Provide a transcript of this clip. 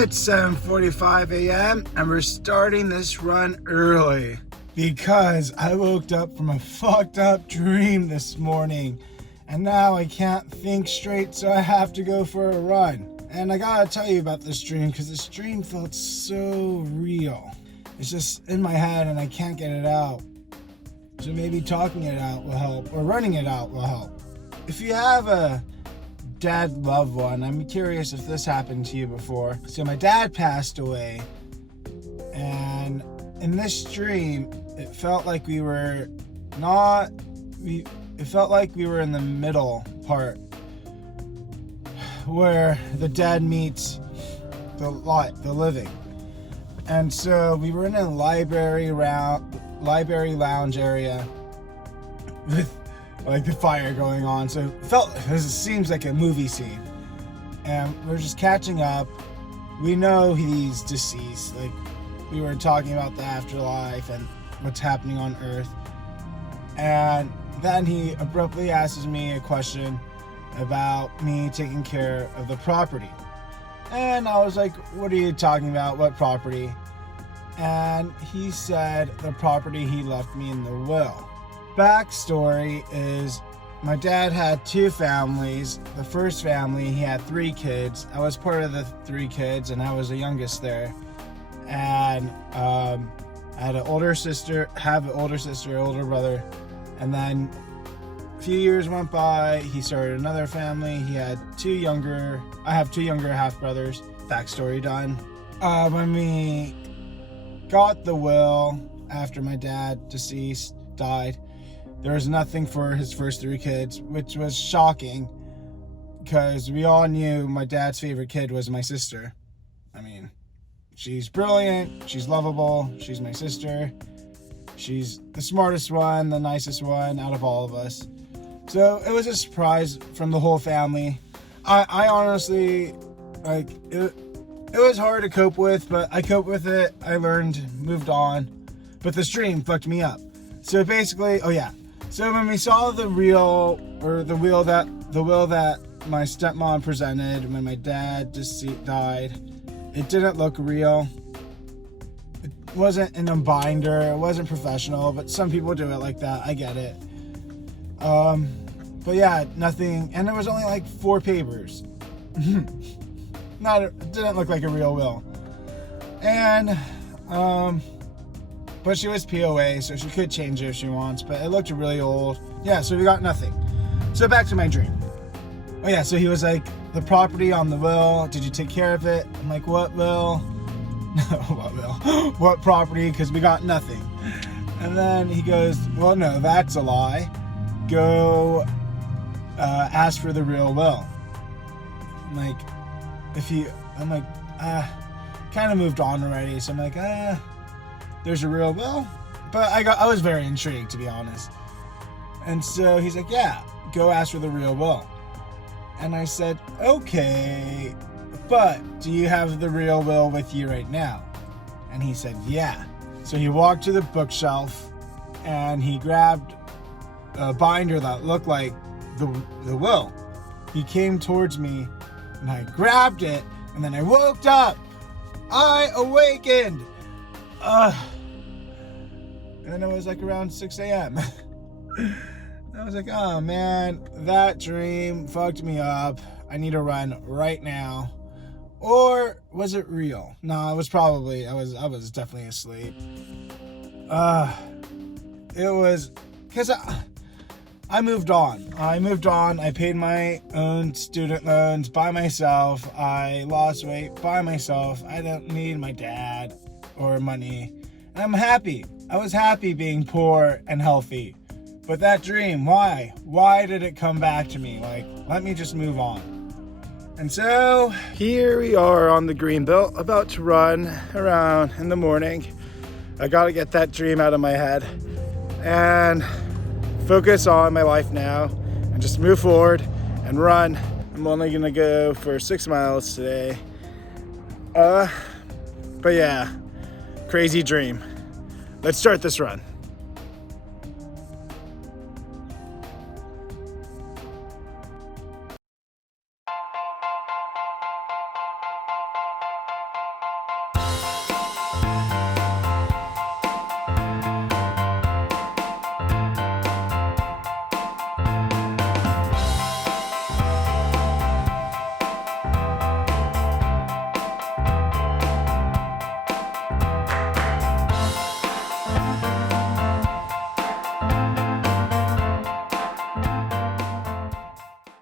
It's 7:45 a.m. and we're starting this run early because I woke up from a fucked up dream this morning and now I can't think straight, so I have to go for a run. And I gotta tell you about this dream because this dream felt so real. It's just in my head and I can't get it out. So maybe talking it out will help, or running it out will help. If you have a dead loved one, I'm curious if this happened to you before. So my dad passed away, and in this dream, it felt like we were in the middle part where the dead meets the living. And so we were in a library lounge area with like the fire going on, so it seems like a movie scene, and we're just catching up. We know he's deceased, like we were talking about the afterlife and what's happening on Earth, and then he abruptly asks me a question about me taking care of the property, and I was like, what are you talking about? What property? And he said the property he left me in the will. Backstory is my dad had two families. The first family, he had 3 kids. I was part of the 3 kids and I was the youngest there. And I had an older sister, older brother. And then a few years went by, he started another family. He had I have 2 younger half brothers. Backstory done. When we got the will after my dad died, there was nothing for his first 3 kids, which was shocking because we all knew my dad's favorite kid was my sister. I mean, she's brilliant, she's lovable, she's my sister. She's the smartest one, the nicest one out of all of us. So it was a surprise from the whole family. I honestly, like, it was hard to cope with, but I coped with it. I learned, moved on. But the stream fucked me up. So basically, so when we saw the will that my stepmom presented when my dad died, it didn't look real. It wasn't in a binder, it wasn't professional, but some people do it like that, I get it. But yeah, nothing, and there was only like 4 papers. It didn't look like a real will. And, but she was POA, so she could change it if she wants, but it looked really old. Yeah, so we got nothing. So back to my dream. Oh yeah, so he was like, the property on the will, did you take care of it? I'm like, what will? What will? What property? Because we got nothing. And then he goes, well, no, that's a lie. Go ask for the real will. I'm like, kind of moved on already, so I'm like, there's a real will? But I was very intrigued, to be honest. And so he's like, yeah, go ask for the real will. And I said, okay, but do you have the real will with you right now? And he said, yeah. So he walked to the bookshelf and he grabbed a binder that looked like the will. He came towards me and I grabbed it, and then I woke up. I awakened. And then it was like around 6 a.m. I was like, oh man, that dream fucked me up. I need to run right now. Or was it real? No, it was probably, I was definitely asleep. It was, because I moved on. I paid my own student loans by myself. I lost weight by myself. I don't need my dad or money. And I'm happy. I was happy being poor and healthy. But that dream, why? Why did it come back to me? Like, let me just move on. And so, here we are on the Greenbelt, about to run around in the morning. I gotta get that dream out of my head and focus on my life now and just move forward and run. I'm only gonna go for 6 miles today. But yeah, crazy dream. Let's start this run.